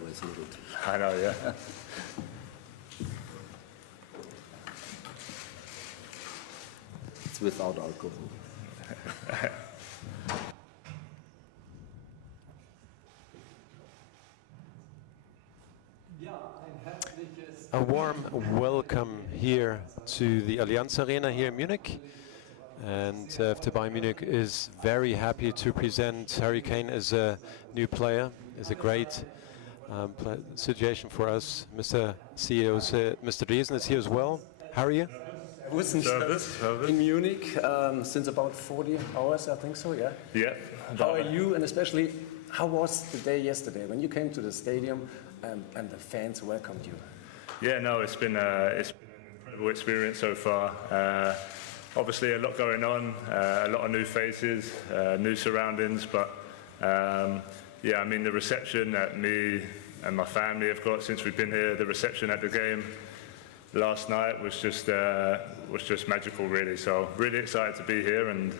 always needed. I know, yeah. It's without alcohol. A warm welcome here to the Allianz Arena here in Munich. And after Bayern Munich is very happy to present Harry Kane as a new player. It's a great situation for us. Mr. CEO, Mr. Driesen is here as well. How are you? Service. In Munich since about 40 hours, I think so, yeah? Yeah. How are you, and especially, how was the day yesterday when you came to the stadium and the fans welcomed you? Yeah, no, it's been an incredible experience so far. Obviously a lot going on, a lot of new faces, new surroundings, but yeah, I mean the reception that me and my family have got since we've been here, the reception at the game last night was just magical, really. So really excited to be here, and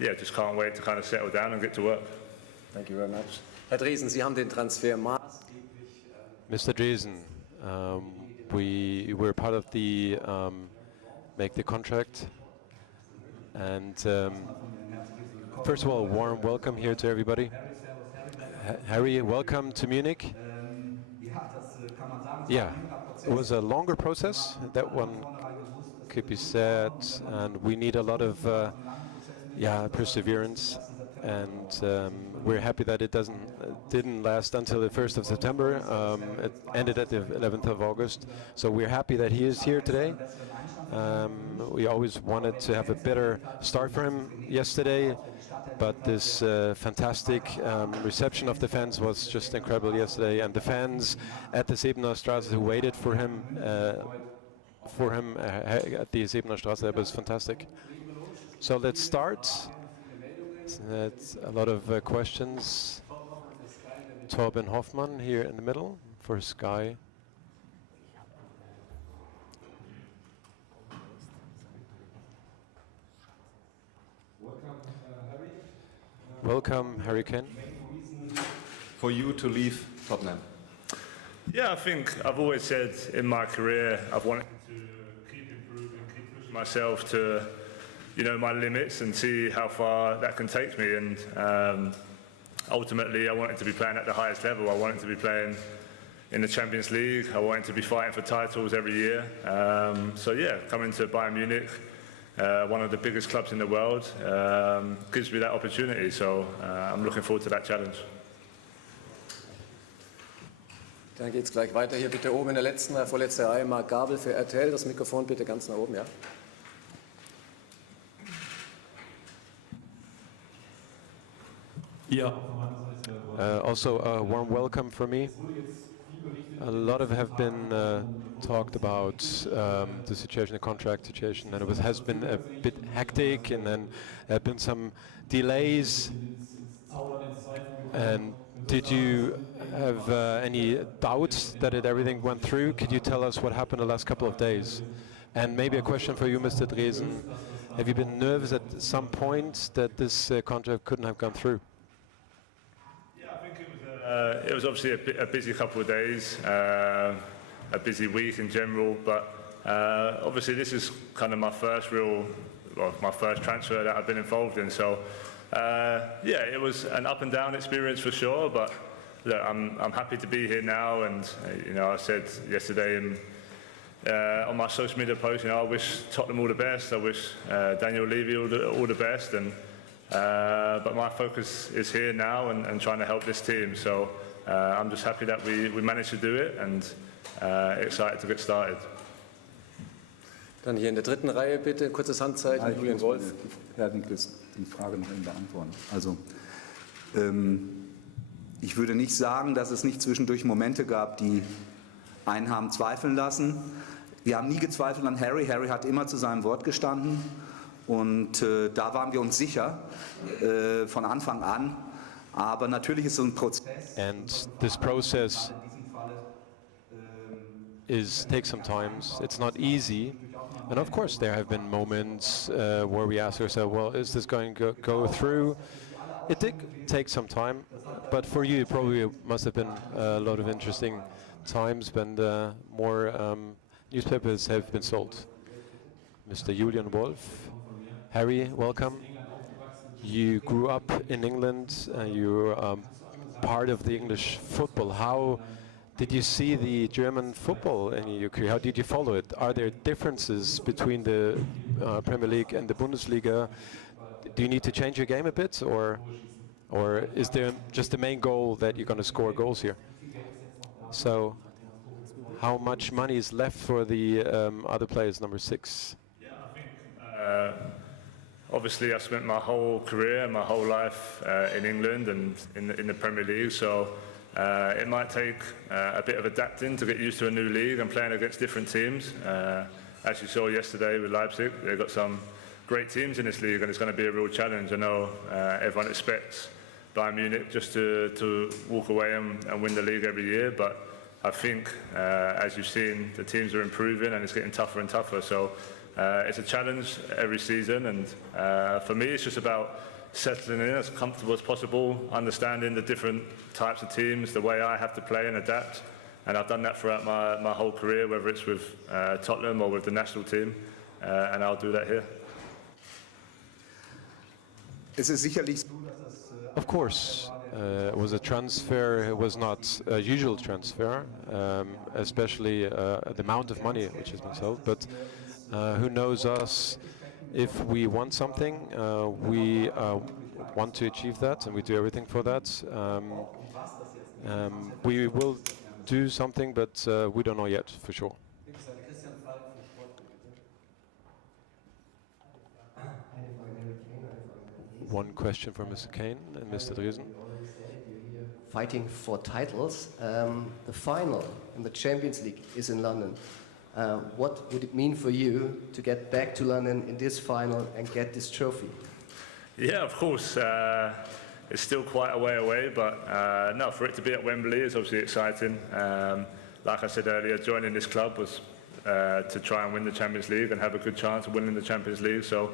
yeah, just can't wait to kind of settle down and get to work. Thank you very much. Herr Driesen, Sie haben den Transfer maßgeblich. Mr. Driesen, we were part of the make the contract, and first of all, warm welcome here to everybody. Harry, welcome to Munich. Yeah, it was a longer process, that one could be said, and we need a lot of perseverance, and we're happy that it didn't last until the 1st of September. It ended at the 11th of August, so we're happy that he is here today. We always wanted to have a better start for him yesterday, but this fantastic reception of the fans was just incredible yesterday, and the fans at the Sebener Straße who waited for him at the Sebener Straße, that was fantastic. So let's start. That's a lot of questions. Torben Hoffmann here in the middle for Sky. Welcome, Harry Kane. For you to leave Tottenham? Yeah, I think I've always said in my career I've wanted to keep improving, keep pushing myself to, you know, my limits and see how far that can take me. And ultimately, I wanted to be playing at the highest level. I wanted to be playing in the Champions League. I wanted to be fighting for titles every year. So yeah, coming to Bayern Munich, one of the biggest clubs in the world, gives me that opportunity. So I'm looking forward to that challenge. Dann geht's gleich weiter. Hier bitte oben in der vorletzten Reihe, Mark Gabel für RTL. Das Mikrofon bitte ganz nach oben, ja? Also a warm welcome for me. A lot have been talked about the situation, the contract situation, and it has been a bit hectic, and then there have been some delays. And did you have any doubts that everything went through? Could you tell us what happened the last couple of days? And maybe a question for you, Mr. Driesen. Have you been nervous at some point that this contract couldn't have gone through? Yeah, I think it was obviously a busy couple of days, a busy week in general, but obviously this is kind of my first transfer that I've been involved in. So yeah, it was an up and down experience for sure, but look, I'm happy to be here now, and you know, I said yesterday on my social media post, you know, I wish Tottenham all the best. I wish Daniel Levy all the best, and but my focus is here now and trying to help this team. So I'm just happy that we managed to do it, and excited to get started. Dann hier in der dritten Reihe bitte, kurzes Handzeichen, Julian Wolf. Die Frage noch beantworten. Also, ich würde nicht sagen, dass es nicht zwischendurch Momente gab, die einen haben zweifeln lassen. Wir haben nie gezweifelt an Harry. Harry hat immer zu seinem Wort gestanden. Und da waren wir uns sicher von Anfang an. Aber natürlich ist so ein Prozess. And this process takes some time. It's not easy. And of course there have been moments where we ask ourselves, well, is this going to go through? It did take some time, but for you, it probably must have been a lot of interesting times when more newspapers have been sold. Mr. Julian Wolf, Harry, welcome. You grew up in England, you're part of the English football. How did you see the German football in your career? How did you follow it? Are there differences between the Premier League and the Bundesliga? Do you need to change your game a bit, or is there just the main goal that you're going to score goals here? So, how much money is left for the other players, number 6? Yeah, I think obviously I spent my whole career, my whole life in England and in the Premier League, so it might take a bit of adapting to get used to a new league and playing against different teams. As you saw yesterday with Leipzig, they've got some great teams in this league and it's going to be a real challenge. I know everyone expects Bayern Munich just to walk away and win the league every year, but I think, as you've seen, the teams are improving and it's getting tougher and tougher. So it's a challenge every season, and for me, it's just about settling in as comfortable as possible, understanding the different types of teams, the way I have to play and adapt. And I've done that throughout my whole career, whether it's with Tottenham or with the national team, and I'll do that here. Of course, it was a transfer. It was not a usual transfer, especially the amount of money which has been sold. But who knows us? If we want something, we want to achieve that, and we do everything for that. We will do something, but we don't know yet for sure. One question from Mr. Kane and Mr. Dresen. Fighting for titles. The final in the Champions League is in London. What would it mean for you to get back to London in this final and get this trophy? Yeah, of course. It's still quite a way away, but no, for it to be at Wembley is obviously exciting. Like I said earlier, joining this club was to try and win the Champions League and have a good chance of winning the Champions League. So,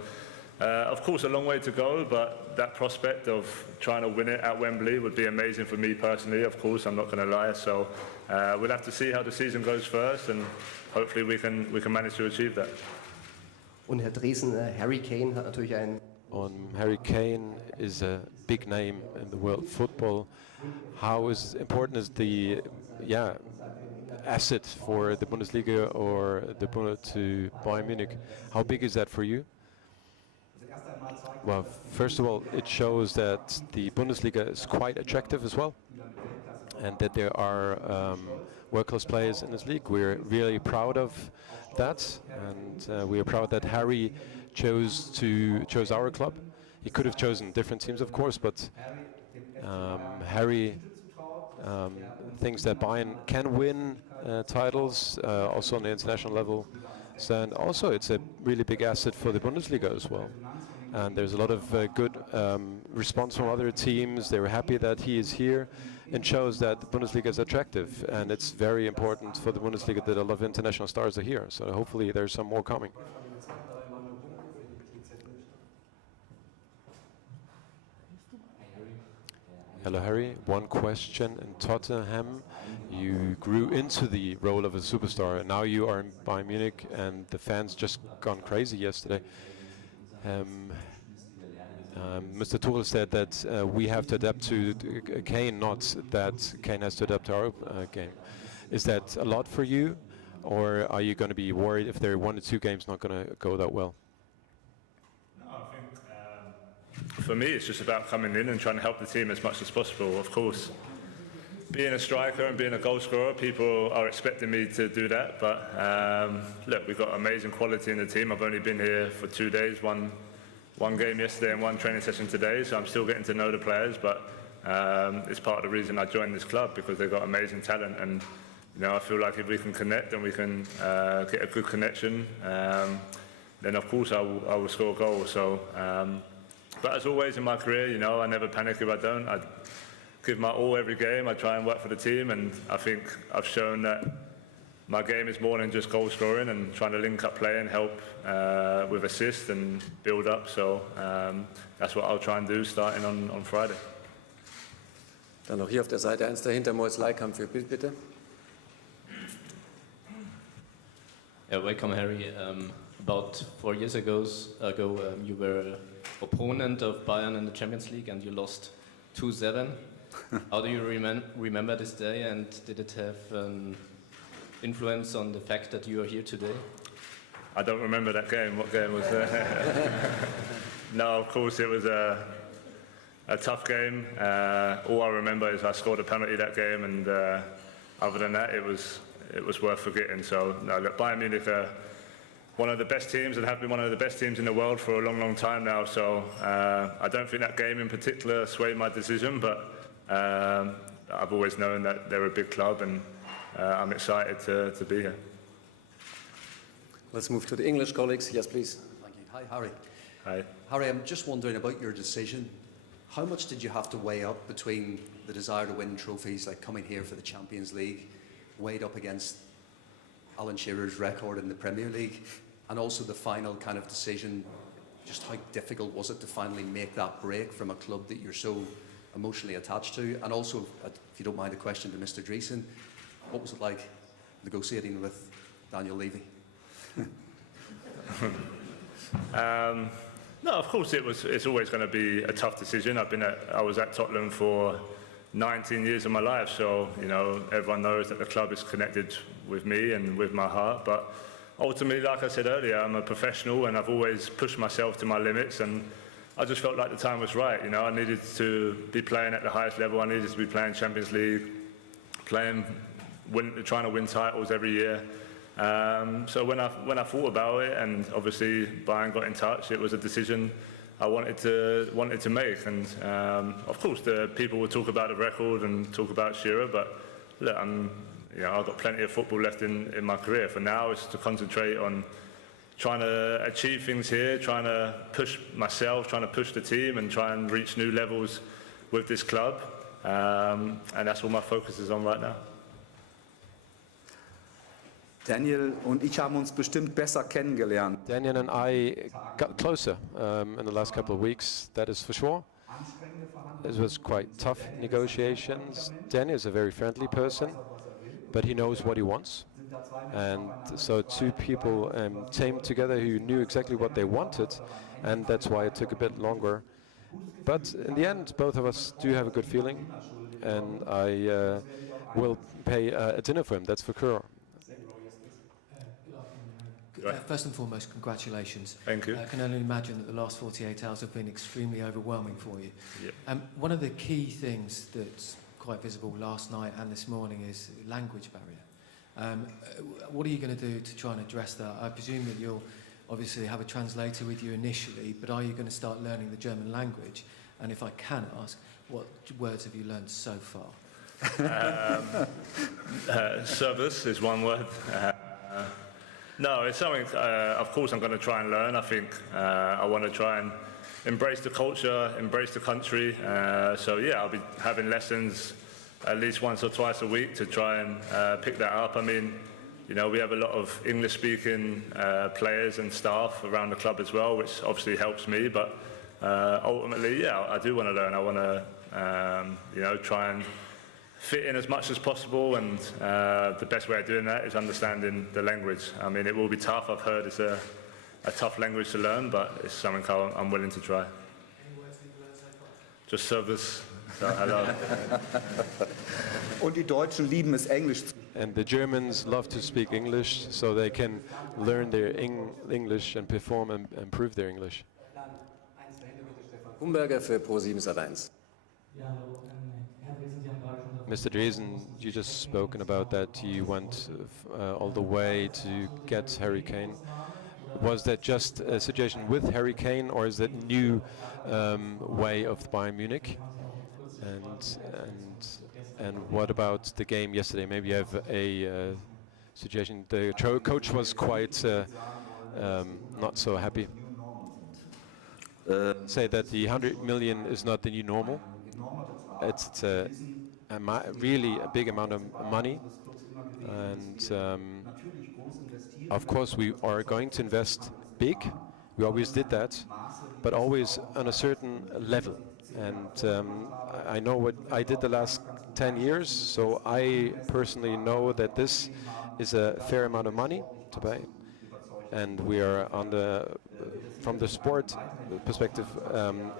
of course, a long way to go, but that prospect of trying to win it at Wembley would be amazing for me personally. Of course, I'm not going to lie. So, we'll have to see how the season goes first, and hopefully we can manage to achieve that. Und Herr Dresen, Harry Kane hat natürlich einen. Harry Kane is a big name in the world football. How important is the asset for the Bundesliga or to Bayern Munich? How big is that for you? Well, first of all, it shows that the Bundesliga is quite attractive as well, and that there are world-class players in this league. We're really proud of that, and we are proud that Harry chose our club. He could have chosen different teams, of course, but Harry thinks that Bayern can win titles, also on the international level. And also, it's a really big asset for the Bundesliga as well. And there's a lot of good response from other teams. They were happy that he is here, and shows that the Bundesliga is attractive. And it's very important for the Bundesliga that a lot of international stars are here. So hopefully there's some more coming. Hello, Harry. One question. In Tottenham, you grew into the role of a superstar, and now you are in Bayern Munich, and the fans just gone crazy yesterday. Mr. Tuchel said that we have to adapt to Kane, not that Kane has to adapt to our game. Is that a lot for you, or are you going to be worried if there are 1 or 2 games not going to go that well? For me, it's just about coming in and trying to help the team as much as possible. Of course, being a striker and being a goal scorer, people are expecting me to do that. But look, we've got amazing quality in the team. I've only been here for 2 days, one game yesterday and 1 training session today, so I'm still getting to know the players. But it's part of the reason I joined this club, because they've got amazing talent. And I feel like if we can connect and we can get a good connection, then of course I will score goals. So. But as always in my career, I never panic if I don't. I give my all every game. I try and work for the team, and I think I've shown that my game is more than just goal scoring and trying to link up play and help with assists and build up. So that's what I'll try and do starting on Friday. Dann noch hier auf der Seite 1 dahinter, Mois Leikam für Bild, bitte. Yeah, welcome, Harry. About 4 years ago, you were opponent of Bayern in the Champions League and you lost 2-7. How do you remember this day, and did it have an influence on the fact that you are here today? I don't remember that game. What game was that? No, of course it was a tough game. All I remember is I scored a penalty that game, and other than that, it was worth forgetting. So no, look, Bayern Munich are one of the best teams and have been one of the best teams in the world for a long, long time now. So I don't think that game in particular swayed my decision, but I've always known that they're a big club, and I'm excited to be here. Let's move to the English colleagues. Yes, please. Thank you. Hi, Harry. Hi. Harry, I'm just wondering about your decision. How much did you have to weigh up between the desire to win trophies, like coming here for the Champions League, weighed up against Alan Shearer's record in the Premier League, and also the final kind of decision, just how difficult was it to finally make that break from a club that you're so emotionally attached to? And also, if you don't mind, a question to Mr. Dreesen, what was it like negotiating with Daniel Levy? No, of course it's always going to be a tough decision. I was at Tottenham for 19 years of my life, so everyone knows that the club is connected with me and with my heart. But ultimately, like I said earlier, I'm a professional and I've always pushed myself to my limits, and I just felt like the time was right. I needed to be playing at the highest level. I needed to be playing Champions League, trying to win titles every year. So when I thought about it, and obviously Bayern got in touch, it was a decision I wanted to make. And of course, the people will talk about the record and talk about Shearer, but look, I've got plenty of football left in my career. For now, it's to concentrate on trying to achieve things here, trying to push myself, trying to push the team, and try and reach new levels with this club. And that's what my focus is on right now. Daniel und ich haben uns bestimmt besser kennengelernt. Daniel and I got closer in the last couple of weeks, that is for sure. It was quite tough negotiations. Daniel is a very friendly person, but he knows what he wants. And so two people came together who knew exactly what they wanted, and that's why it took a bit longer. But in the end, both of us do have a good feeling, and I will pay a dinner for him, that's for sure. First and foremost, congratulations. Thank you. I can only imagine that the last 48 hours have been extremely overwhelming for you. Yeah. One of the key things that's quite visible last night and this morning is language barrier. What are you going to do to try and address that? I presume that you'll obviously have a translator with you initially, but are you going to start learning the German language? And if I can ask, what words have you learned so far? Service is one word. No, it's something, of course, I'm going to try and learn. I think I want to try and embrace the culture, embrace the country. So, yeah, I'll be having lessons at least once or twice a week to try and pick that up. I mean, we have a lot of English-speaking players and staff around the club as well, which obviously helps me. But ultimately, yeah, I do want to learn. I want to, try and fit in as much as possible, and the best way of doing that is understanding the language. I mean, it will be tough. I've heard it's a tough language to learn, but it's something I'm willing to try. Any words that you've learned so far? Just service. So, hello. Und die Deutschen lieben es, Englisch zu. And the Germans love to speak English, so they can learn their English and perform and improve their English. Humberger für Pro7 Sat.1. Mr. Dreesen, you just spoken about that you went all the way to get Harry Kane. Was that just a situation with Harry Kane, or is that new way of Bayern Munich? And what about the game yesterday? Maybe you have a suggestion. The coach was quite not so happy. Say that the 100 million is not the new normal. It's really a big amount of money, and of course we are going to invest big. We always did that, but always on a certain level. And I know what I did the last 10 years, so I personally know that this is a fair amount of money to pay. And we are on the, from the sport perspective,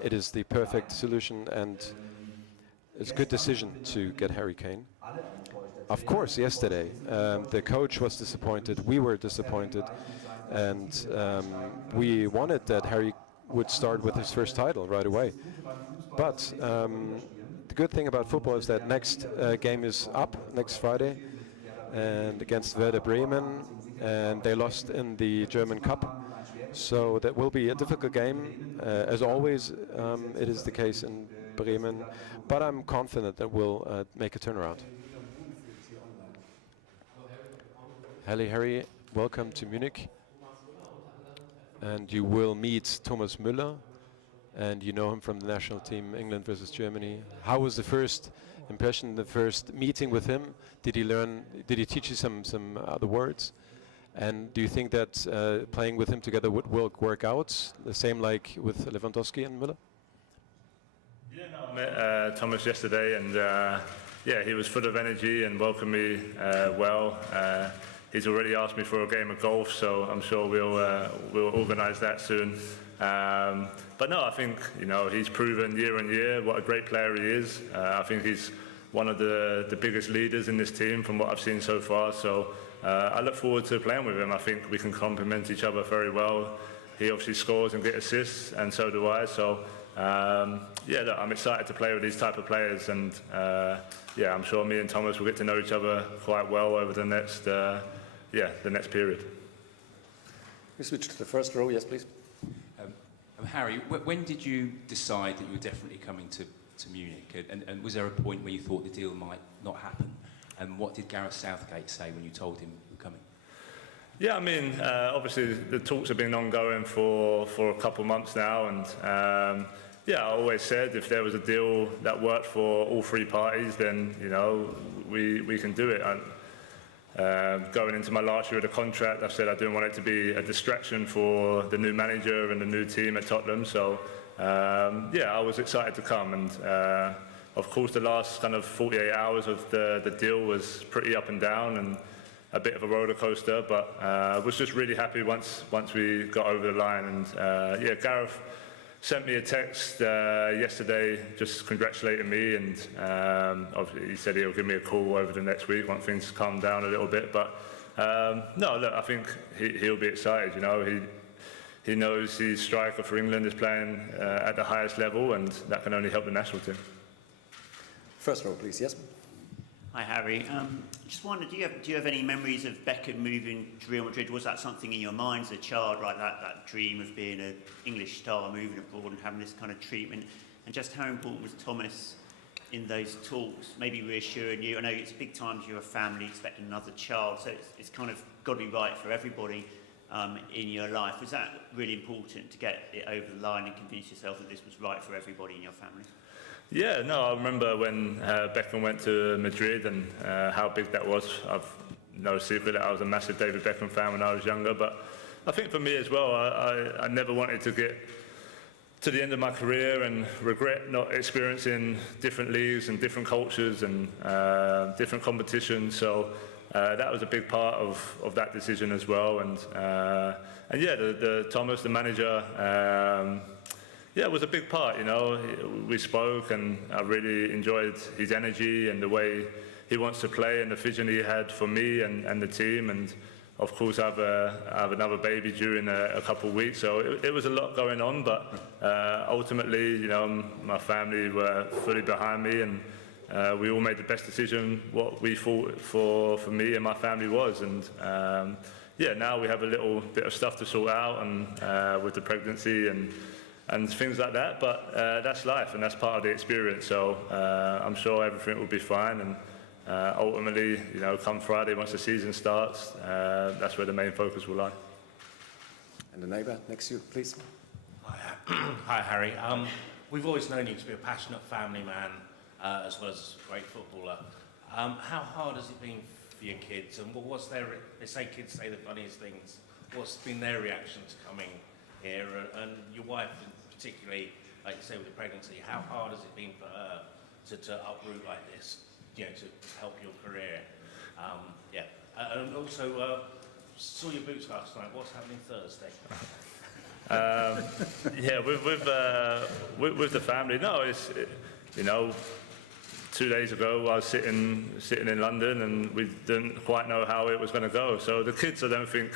it is the perfect solution, and it's a good decision to get Harry Kane. Of course, yesterday the coach was disappointed, we were disappointed, and we wanted that Harry would start with his first title right away. But the good thing about football is that next game is up next Friday, and against Werder Bremen, and they lost in the German Cup. So that will be a difficult game. As always, it is the case in Bremen, but I'm confident that we'll make a turnaround. Harry, welcome to Munich. And you will meet Thomas Müller, and you know him from the national team, England versus Germany. How was the first impression, the first meeting with him? Did he teach you some other words? And do you think that playing with him together will work out, the same like with Lewandowski and Müller? Yeah, no, I met Thomas yesterday, and yeah, he was full of energy and welcomed me well. He's already asked me for a game of golf, so I'm sure we'll organise that soon. But no, I think he's proven year on year what a great player he is. I think he's one of the biggest leaders in this team from what I've seen so far. So I look forward to playing with him. I think we can complement each other very well. He obviously scores and gets assists, and so do I. So yeah, look, I'm excited to play with these type of players, and yeah, I'm sure me and Thomas will get to know each other quite well over the next period. We switch to the first row, yes, please. Harry, when did you decide that you were definitely coming to Munich? And was there a point where you thought the deal might not happen? And what did Gareth Southgate say when you told him you were coming? Yeah, I mean, obviously the talks have been ongoing for a couple months now, and yeah, I always said if there was a deal that worked for all three parties, then we can do it. Going into my last year of the contract, I said I didn't want it to be a distraction for the new manager and the new team at Tottenham. So yeah, I was excited to come, and of course the last kind of 48 hours of the deal was pretty up and down and a bit of a roller coaster, but I was just really happy once we got over the line. And yeah, Gareth sent me a text yesterday just congratulating me, and obviously he said he'll give me a call over the next week once things calm down a little bit. But no, look, I think he'll be excited. He knows his striker for England is playing at the highest level, and that can only help the national team. First row, please, yes. Hi, Harry. Just wondered, do you have any memories of Beckham moving to Real Madrid? Was that something in your mind as a child, like that dream of being an English star, moving abroad and having this kind of treatment? And just how important was Thomas in those talks, maybe reassuring you? I know it's big times, you're a family, expecting another child, so it's kind of got to be right for everybody in your life. Was that really important to get it over the line and convince yourself that this was right for everybody in your family? Yeah, no, I remember when Beckham went to Madrid and how big that was. I've no secret that I was a massive David Beckham fan when I was younger, but I think for me as well, I never wanted to get to the end of my career and regret not experiencing different leagues and different cultures and different competitions. So that was a big part of that decision as well. And yeah, the Thomas, the manager, yeah, it was a big part, We spoke, and I really enjoyed his energy and the way he wants to play and the vision he had for me and the team. And of course, I have another baby due in a couple of weeks, so it was a lot going on. But ultimately, my family were fully behind me, and we all made the best decision what we thought for me and my family was. And yeah, now we have a little bit of stuff to sort out, and with the pregnancy and things like that, but that's life and that's part of the experience. So I'm sure everything will be fine, and ultimately, come Friday, once the season starts, that's where the main focus will lie. And the neighbour next to you, please. Hi, Harry. We've always known you to be a passionate family man, as well as a great footballer. How hard has it been for your kids, and what's they say kids say the funniest things. What's been their reaction to coming here, and your wife particularly, like you say, with the pregnancy, how hard has it been for her to uproot like this, you know, to help your career. Yeah, and also saw your boots last night. What's happening Thursday? Yeah, with the family. No, you know, 2 days ago I was sitting in London and we didn't quite know how it was going to go. So the kids, I don't think,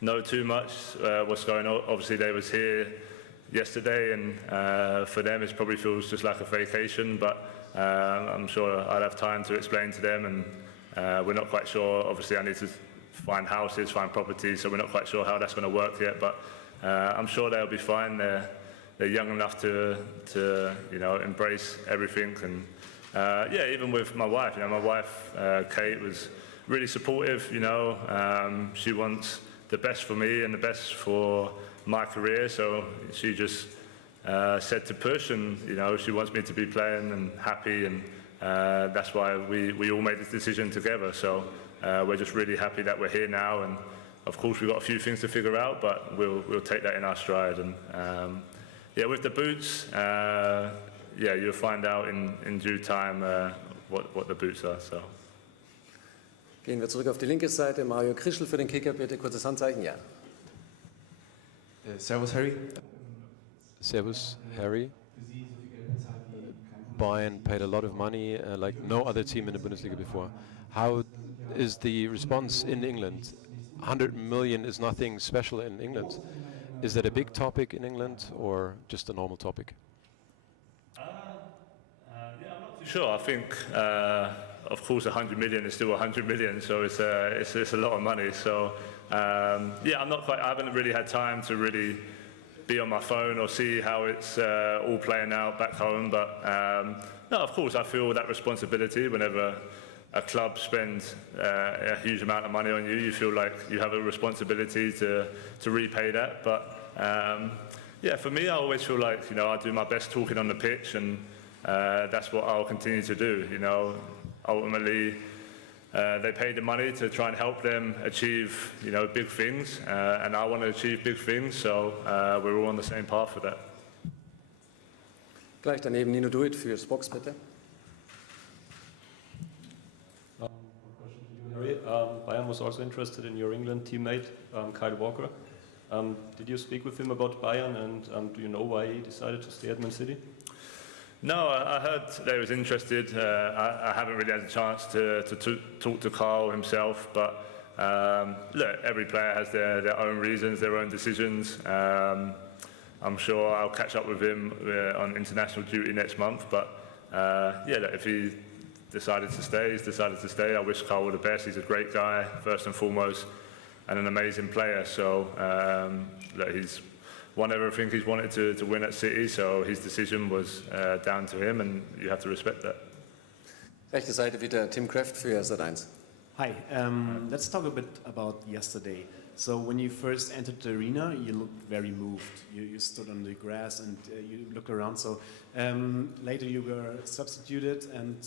know too much what's going on. Obviously, they was here yesterday, and for them it probably feels just like a vacation. But I'm sure I'll have time to explain to them, and we're not quite sure. Obviously, I need to find houses, find properties, so we're not quite sure how that's going to work yet. But I'm sure they'll be fine. They're young enough to you know, embrace everything. And yeah, even with my wife, you know, my wife Kate was really supportive. You know, she wants the best for me and the best for my career. So she just said to push, and you know, she wants me to be playing and happy, and that's why we all made this decision together. So we're just really happy that we're here now, and of course we've got a few things to figure out, but we'll take that in our stride. And yeah, with the boots, yeah, you'll find out in due time what the boots are. So. Gehen wir zurück auf die linke Seite. Mario Krischl für den Kicker, bitte. Kurzes Handzeichen, ja. Servus, Harry. Servus, Harry. Bayern paid a lot of money, like no other team in the Bundesliga before. How is the response in England? 100 million is nothing special in England. Is that a big topic in England or just a normal topic? Yeah, I'm not too sure. I think, of course, 100 million is still 100 million, so it's a lot of money. So yeah, I haven't really had time to really be on my phone or see how it's all playing out back home. But no, of course, I feel that responsibility whenever a club spends a huge amount of money on you. You feel like you have a responsibility to repay that. But yeah, for me, I always feel like, you know, I do my best talking on the pitch, and that's what I'll continue to do. You know, ultimately, they pay the money to try and help them achieve, you know, big things, and I want to achieve big things. So we're all on the same path for that. Gleich daneben Nino Duit fürs Box, bitte. Harry, Bayern was also interested in your England teammate, Kyle Walker. Did you speak with him about Bayern, and do you know why he decided to stay at Man City? No, I heard they was interested. I haven't really had a chance to talk to Carl himself, but look, every player has their own reasons, their own decisions. I'm sure I'll catch up with him on international duty next month, but yeah, look, if he decided to stay, he's decided to stay. I wish Carl all the best. He's a great guy, first and foremost, and an amazing player. So look, he's won everything he's wanted to win at City, so his decision was down to him, and you have to respect that. Rechte Seite wieder Tim Kraft für Sat.1. Hi, let's talk a bit about yesterday. So when you first entered the arena, you looked very moved. You stood on the grass and you looked around. So later you were substituted, and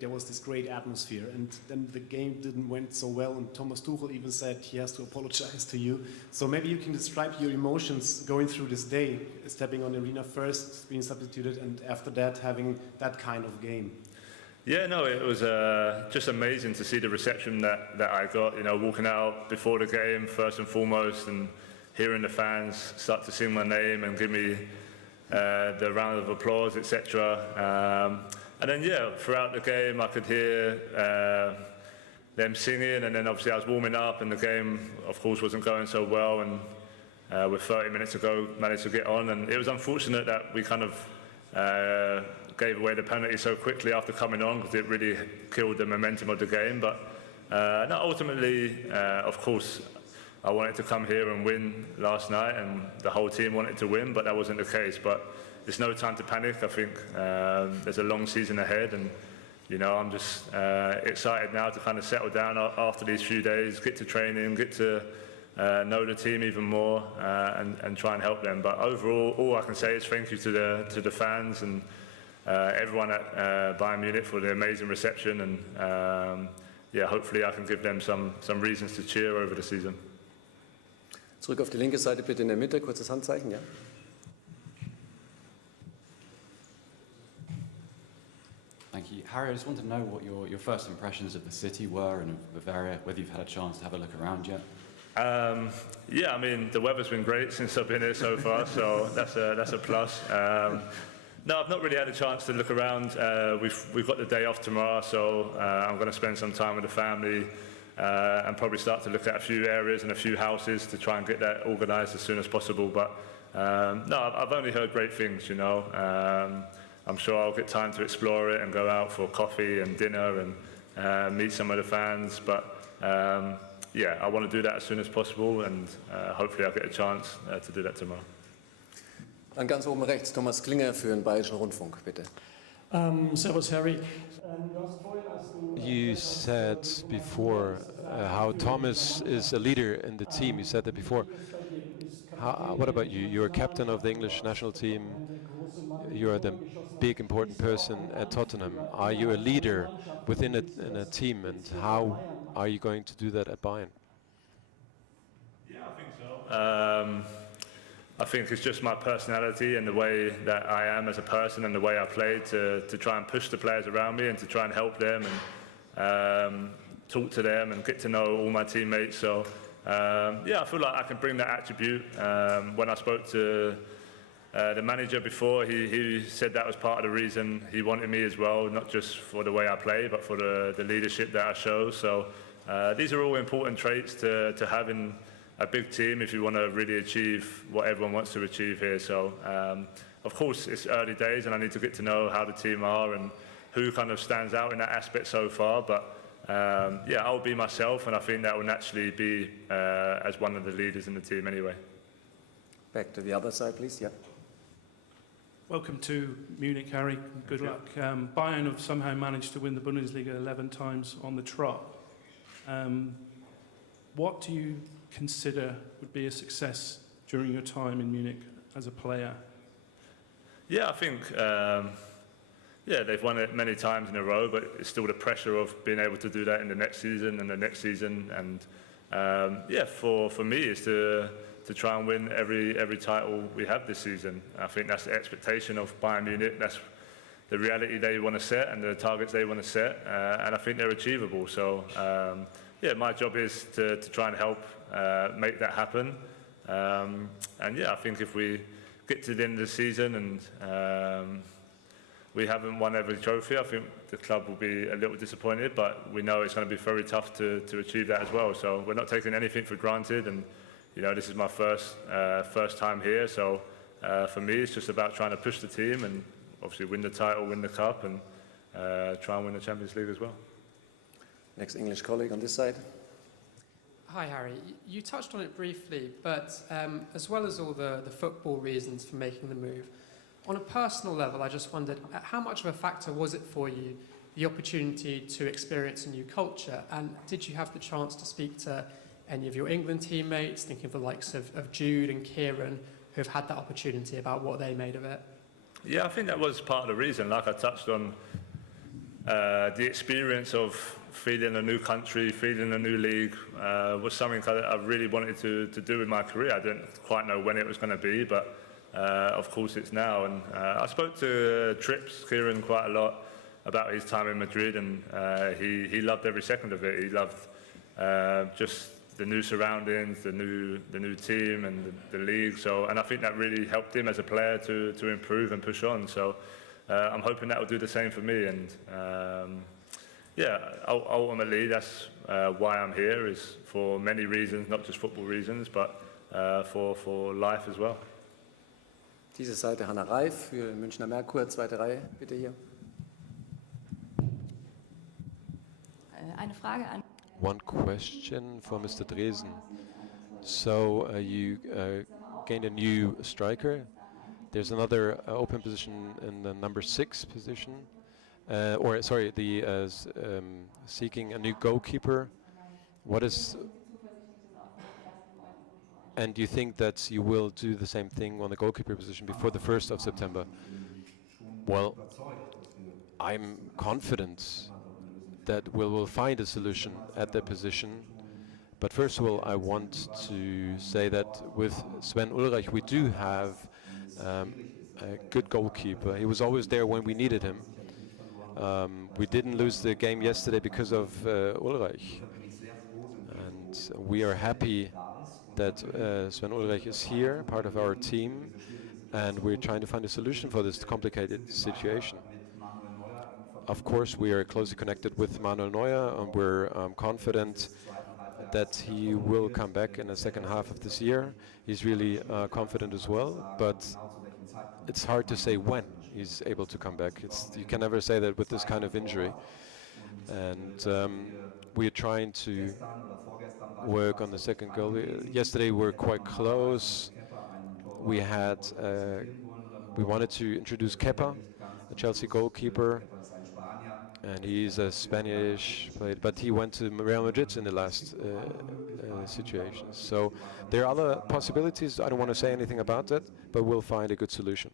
there was this great atmosphere. And then the game didn't went so well, and Thomas Tuchel even said he has to apologize to you. So maybe you can describe your emotions going through this day, stepping on the arena first, being substituted, and after that having that kind of game. Yeah, no, it was just amazing to see the reception that I got, you know, walking out before the game, first and foremost, and hearing the fans start to sing my name and give me the round of applause, etc. And then, yeah, throughout the game, I could hear them singing, and then obviously I was warming up, and the game, of course, wasn't going so well, and with 30 minutes to go, managed to get on, and it was unfortunate that we kind of gave away the penalty so quickly after coming on, because it really killed the momentum of the game. But no, ultimately, of course, I wanted to come here and win last night, and the whole team wanted to win, but that wasn't the case. But there's no time to panic. I think there's a long season ahead, and you know, I'm just excited now to kind of settle down after these few days, get to training, get to know the team even more, and try and help them. But overall, all I can say is thank you to the fans and everyone at Bayern Munich for the amazing reception, and yeah, hopefully I can give them some reasons to cheer over the season. Zurück auf die linke Seite bitte in der Mitte, kurzes Handzeichen, ja. Harry, I just wanted to know what your first impressions of the city were and of Bavaria, whether you've had a chance to have a look around yet. Yeah, I mean, the weather's been great since I've been here so far, so that's a plus. No, I've not really had a chance to look around. We've got the day off tomorrow, so I'm going to spend some time with the family and probably start to look at a few areas and a few houses to try and get that organised as soon as possible. But no, I've only heard great things, you know. I'm sure I'll get time to explore it and go out for coffee and dinner and meet some of the fans. But yeah, I want to do that as soon as possible, and hopefully I'll get a chance to do that tomorrow. Dann ganz oben rechts, Thomas Klinger für den Bayerischen Rundfunk, bitte. Servus, Harry. You said before how Thomas is a leader in the team. You said that before. What about you? You're a captain of the English national team. You're the big important person at Tottenham. Are you a leader within a team, and how are you going to do that at Bayern? Yeah, I think so. I think it's just my personality and the way that I am as a person and the way I play to try and push the players around me and to try and help them and talk to them and get to know all my teammates. So yeah, I feel like I can bring that attribute. When I spoke to the manager before, he said that was part of the reason he wanted me as well, not just for the way I play, but for the leadership that I show. So these are all important traits to have in a big team if you want to really achieve what everyone wants to achieve here. So of course it's early days and I need to get to know how the team are and who kind of stands out in that aspect so far. But yeah, I'll be myself, and I think that will naturally be as one of the leaders in the team anyway. Back to the other side, please. Yeah. Welcome to Munich, Harry. Good luck. Bayern have somehow managed to win the Bundesliga 11 times on the trot. What do you consider would be a success during your time in Munich as a player? Yeah, I think yeah, they've won it many times in a row, but it's still the pressure of being able to do that in the next season and the next season. And yeah, for me, it's to try and win every title we have this season. I think that's the expectation of Bayern Munich. That's the reality they want to set and the targets they want to set, and I think they're achievable. So yeah, my job is to try and help make that happen. And yeah, I think if we get to the end of the season and we haven't won every trophy, I think the club will be a little disappointed, but we know it's going to be very tough to achieve that as well. So we're not taking anything for granted, and you know, this is my first time here. So for me, it's just about trying to push the team and obviously win the title, win the cup, and try and win the Champions League as well. Next English colleague on this side. Hi, Harry. You touched on it briefly, but as well as all the football reasons for making the move, on a personal level, I just wondered, how much of a factor was it for you, the opportunity to experience a new culture? And did you have the chance to speak to any of your England teammates, thinking of the likes of Jude and Kieran, who have had that opportunity, about what they made of it? Yeah, I think that was part of the reason. Like I touched on, the experience of feeling a new country, feeling a new league, was something that I really wanted to do in my career. I didn't quite know when it was going to be, but of course it's now. And I spoke to Kieran quite a lot about his time in Madrid, and he loved every second of it. He loved just the new surroundings, the new team, and the league. So, and I think that really helped him as a player to improve and push on. So, I'm hoping that will do the same for me. And yeah, ultimately, that's why I'm here, is for many reasons, not just football reasons, but for life as well. Diese Seite Hanna Reif für Münchner Merkur, zweite Reihe, bitte hier. Eine Frage an. One question for Mr. Dresen. So you gained a new striker. There's another open position in the number 6 position, or sorry, seeking a new goalkeeper. What is? And do you think that you will do the same thing on the goalkeeper position before the 1st of September? Well, I'm confident that we will find a solution at that position. But first of all, I want to say that with Sven Ulreich, we do have a good goalkeeper. He was always there when we needed him. We didn't lose the game yesterday because of Ulreich. And we are happy that Sven Ulreich is here, part of our team, and we're trying to find a solution for this complicated situation. Of course, we are closely connected with Manuel Neuer, and we're confident that he will come back in the second half of this year. He's really confident as well, but it's hard to say when he's able to come back. You can never say that with this kind of injury. And we're trying to work on the second goal. Yesterday we were quite close. We wanted to introduce Kepa, a Chelsea goalkeeper, and he's a Spanish player, but he went to Real Madrid in the last situation. So there are other possibilities. I don't want to say anything about that, but we'll find a good solution.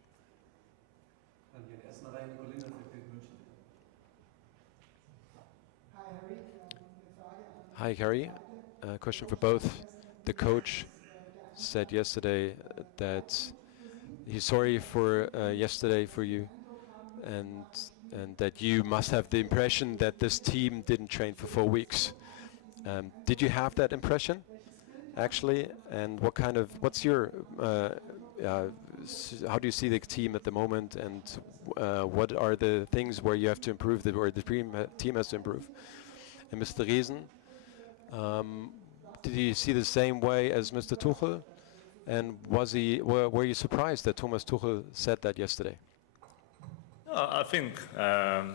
Hi, Harry. Question for both. The coach said yesterday that he's sorry for yesterday for you, and that you must have the impression that this team didn't train for 4 weeks. Did you have that impression, actually? And what's your, how do you see the team at the moment, and what are the things where you have to improve, where the team has to improve? And Mr. Riesen, did you see the same way as Mr. Tuchel? And were you surprised that Thomas Tuchel said that yesterday? I think, the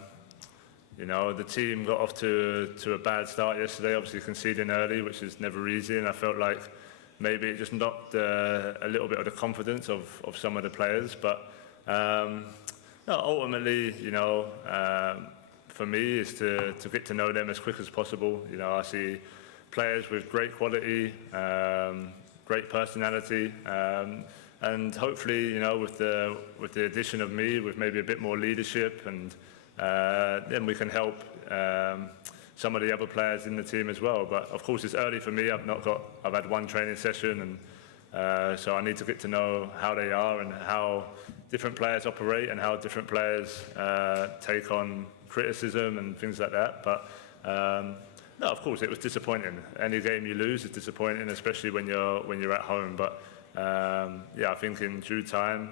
team got off to a bad start yesterday, obviously conceding early, which is never easy, and I felt like maybe it just knocked a little bit of the confidence of some of the players. But ultimately, for me, is to get to know them as quick as possible. I see players with great quality, great personality, and hopefully, with the addition of me, with maybe a bit more leadership, and then we can help some of the other players in the team as well. But of course, it's early for me. I've had one training session, and so I need to get to know how they are and how different players operate and how different players take on criticism and things like that. But no, of course, it was disappointing. Any game you lose is disappointing, especially when you're at home. But I think in due time,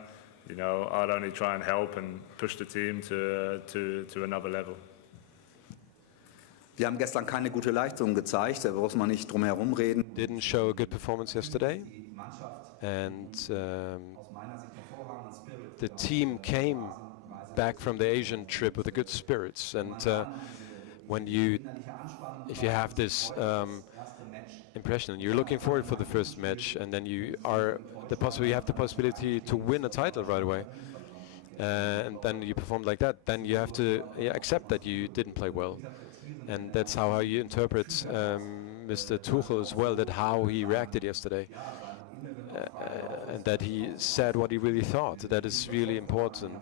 I'd only try and help and push the team to another level. Wir haben gestern keine gute Leistung gezeigt, da braucht man nicht drum herum reden. Didn't show a good performance yesterday, and the team came back from the Asian trip with a good spirits. And if you have this impression and you're looking forward for the first match, and then you have the possibility to win a title right away, and then you perform like that, then you have to accept that you didn't play well. And that's how you interpret Mr. Tuchel as well, that how he reacted yesterday, and that he said what he really thought. That is really important.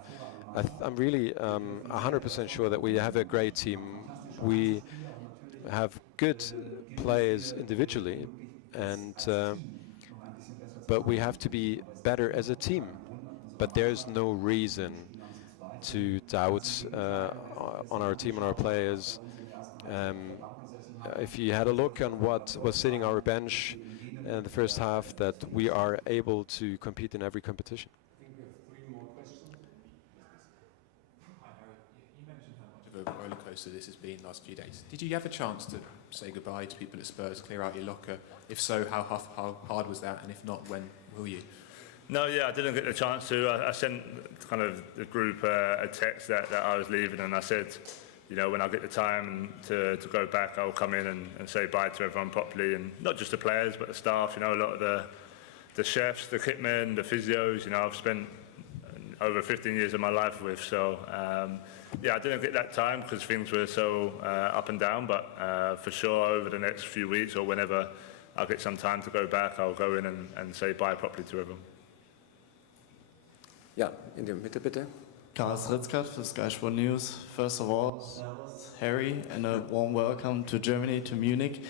I'm really 100% sure that we have a great team. We have good players individually, but we have to be better as a team. But there's no reason to doubt on our team and our players. If you had a look on what was sitting on our bench in the first half, that we are able to compete in every competition. I think we have 3 more questions. Hi, Harry. You mentioned how much of a roller coaster this has been last few days. Did you have a chance to say goodbye to people at Spurs, clear out your locker? If so, how hard was that? And if not, when will you? No, I didn't get the chance to. I sent kind of the group a text that I was leaving, and I said, when I get the time to go back, I'll come in and say bye to everyone properly, and not just the players, but the staff. A lot of the chefs, the kitmen, the physios. I've spent over 15 years of my life with. So I didn't get that time because things were so up and down. But for sure, over the next few weeks or whenever I get some time to go back, I'll go in and say bye properly to everyone. Ja, in der Mitte bitte. Karl Sritzkat for Sky Sport News. First of all, Harry, and a warm welcome to Germany, to Munich.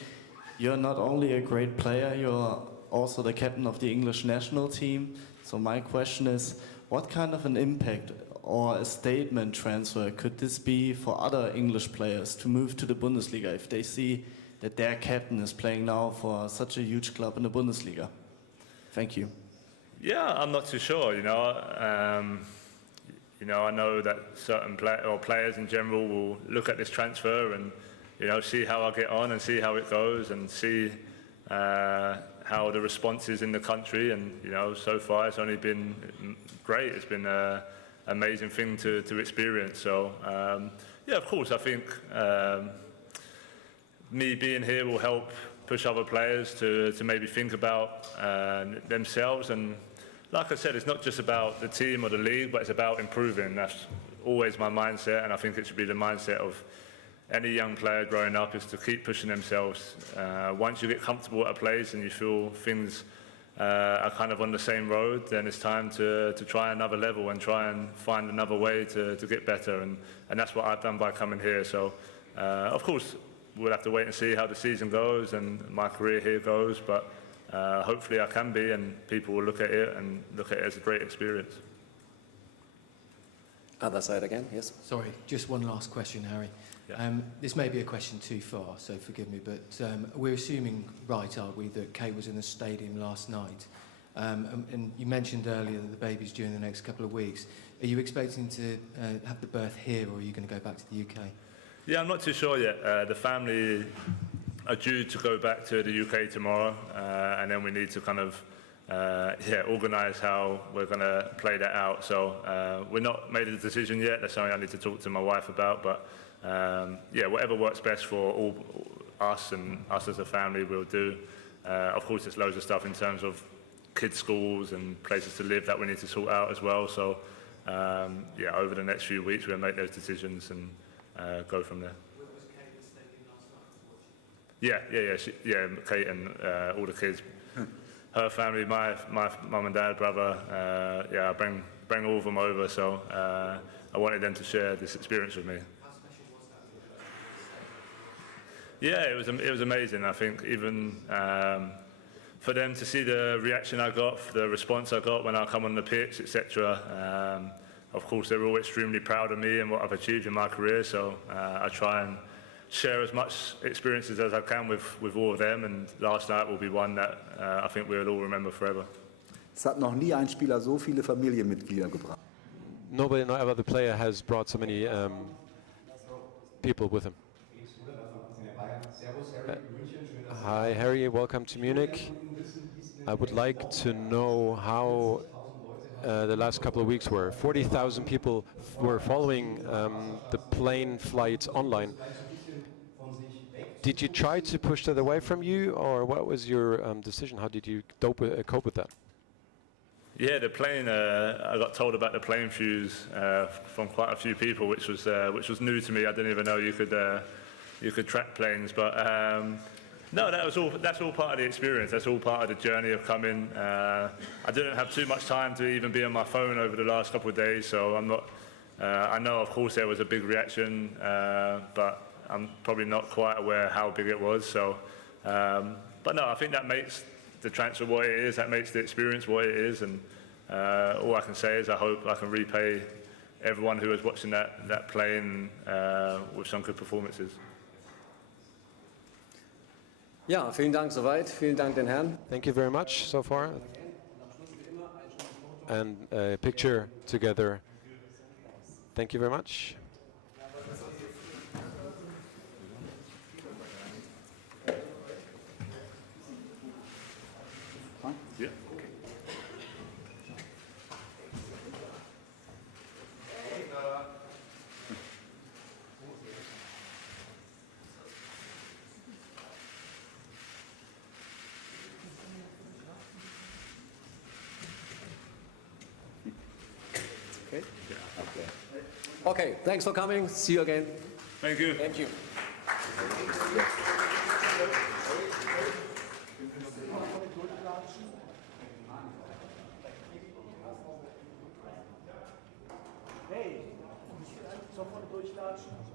You're not only a great player, you're also the captain of the English national team. So my question is, what kind of an impact or a statement transfer could this be for other English players to move to the Bundesliga if they see that their captain is playing now for such a huge club in the Bundesliga? Thank you. Yeah, I'm not too sure. I know that certain players in general will look at this transfer and see how I get on and see how it goes and see how the response is in the country. And so far it's only been great. It's been an amazing thing to experience. So yeah, of course, I think me being here will help push other players to maybe think about themselves. And like I said, it's not just about the team or the league, but it's about improving. That's always my mindset, and I think it should be the mindset of any young player growing up, is to keep pushing themselves. Once you get comfortable at a place and you feel things are kind of on the same road, then it's time to try another level and try and find another way to get better. And that's what I've done by coming here. So, of course, we'll have to wait and see how the season goes and my career here goes, but hopefully I can be, and people will look at it as a great experience. Other side again, yes. Sorry, just one last question, Harry. Yeah. This may be a question too far, so forgive me, but we're assuming, right, are we, that Kate was in the stadium last night? And you mentioned earlier that the baby's due in the next couple of weeks. Are you expecting to have the birth here, or are you going to go back to the UK? Yeah, I'm not too sure yet. The family are due to go back to the UK tomorrow, and then we need to kind of organise how we're going to play that out. So we're not made a decision yet. That's something I need to talk to my wife about. But yeah, whatever works best for all us and us as a family, we'll do. Of course, there's loads of stuff in terms of kids' schools and places to live that we need to sort out as well. So yeah, over the next few weeks, we'll make those decisions and go from there. Yeah, Kate and all the kids, her family, my mum and dad, brother, yeah, I bring all of them over, so I wanted them to share this experience with me. Yeah, it was amazing. I think even for them to see the reaction I got, the response I got when I come on the pitch, etc. Of course, they're all extremely proud of me and what I've achieved in my career, so I try and share as much experiences as I can with all of them, and last night will be one that I think we'll all remember forever. Es hat noch nie ein Spieler so viele Familienmitglieder gebracht. Nobody, no other player has brought so many people with him. Hi, Harry. Welcome to Munich. I would like to know how the last couple of weeks were. 40,000 people were following the plane flight online. Did you try to push that away from you, or what was your decision? How did you cope with that? Yeah, the plane. I got told about the plane fuse from quite a few people, which was new to me. I didn't even know you could track planes. But no, that's all part of the experience. That's all part of the journey of coming. I didn't have too much time to even be on my phone over the last couple of days, so I'm not. I know, of course, there was a big reaction, but I'm probably not quite aware how big it was. So, but no, I think that makes the transfer what it is. That makes the experience what it is. And all I can say is I hope I can repay everyone who was watching that playing with some good performances. Ja, vielen Dank soweit. Vielen Dank den Herren. Thank you very much so far. And a picture together. Thank you very much. Yeah. Okay. Okay, thanks for coming. See you again. Thank you. Thank you. Hey, sofort durchlatschen.